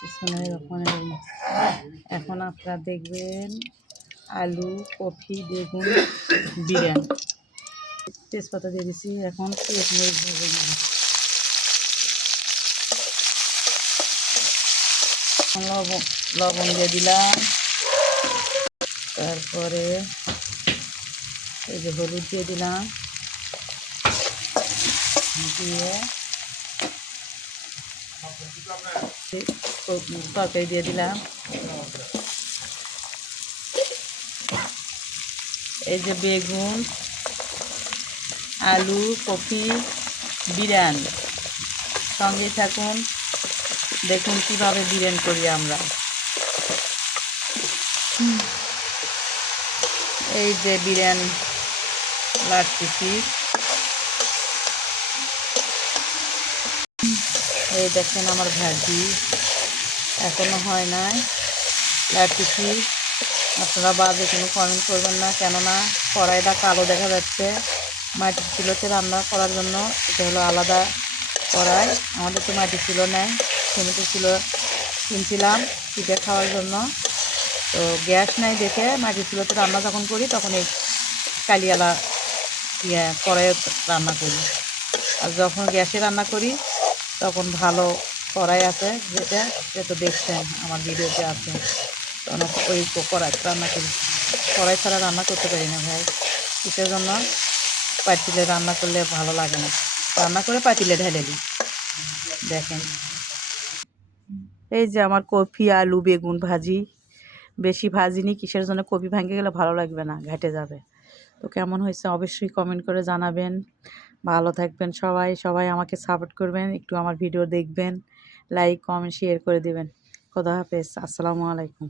পিছনে এরকম এখন আপনারা দেখবেন আলু, কফি, বেগুন, বিরিয়ানি। তেজপাতা দিয়ে দিচ্ছি, এখন পেঁয়াজ মরিচ ভেজে নেব। লবণ দিয়ে দিলাম, তারপরে এই যে হলুদ দিয়ে দিলাম, দিয়ে তরকারি দিয়ে দিলাম। এই যে বেগুন, আলু, কফি, বিরিয়ানি, সঙ্গেই থাকুন, দেখুন কীভাবে বিরিয়ানি করি আমরা। এই যে বিরিয়ানি লাটতেছি, এই দেখেন আমার ভাজি এখনো হয় নাই, লাটতেছি। আপনারা বাজে কোনো কমেন্ট করবেন না, কেননা কড়াইটা কালো দেখা যাচ্ছে। মাটির চুলোতে রান্না করার জন্য এটা হলো আলাদা কড়াই। আমাদের তো মাটির চুলো নেই, সিমেন্টের চুলো কিনছিলাম পিঠে খাওয়ার জন্য। তো গ্যাস নাই দেখে মাটির চুলোতে রান্না যখন করি তখন এই কালিয়ালা কড়াইয়ে রান্না করি। আর যখন গ্যাসে রান্না করি তখন ভালো কড়াই আছে, যেটা দেখছেন আমার ভিডিওতে আছে, তখন ওই কড়াই রান্না করি। কড়াই ছাড়া রান্না করতে পারি না ভাই, কিসের জন্য? পাতিলে রান্না করলে ভালো লাগে না, রান্না করে পাতিলে ঢেলে দিই। দেখেন এই যে আমার কফি, আলু, বেগুন ভাজি, বেশি ভাজিনি, কিসের জন্য? কফি ভেঙে গেলে ভালো লাগবে না, ঘেটে যাবে। তো কেমন হয়েছে অবশ্যই কমেন্ট করে জানাবেন। ভালো থাকবেন সবাই, সবাই আমাকে সাপোর্ট করবেন, একটু আমার ভিডিও দেখবেন, লাইক কমেন্ট শেয়ার করে দিবেন। খোদা হাফেজ, আসসালামু আলাইকুম।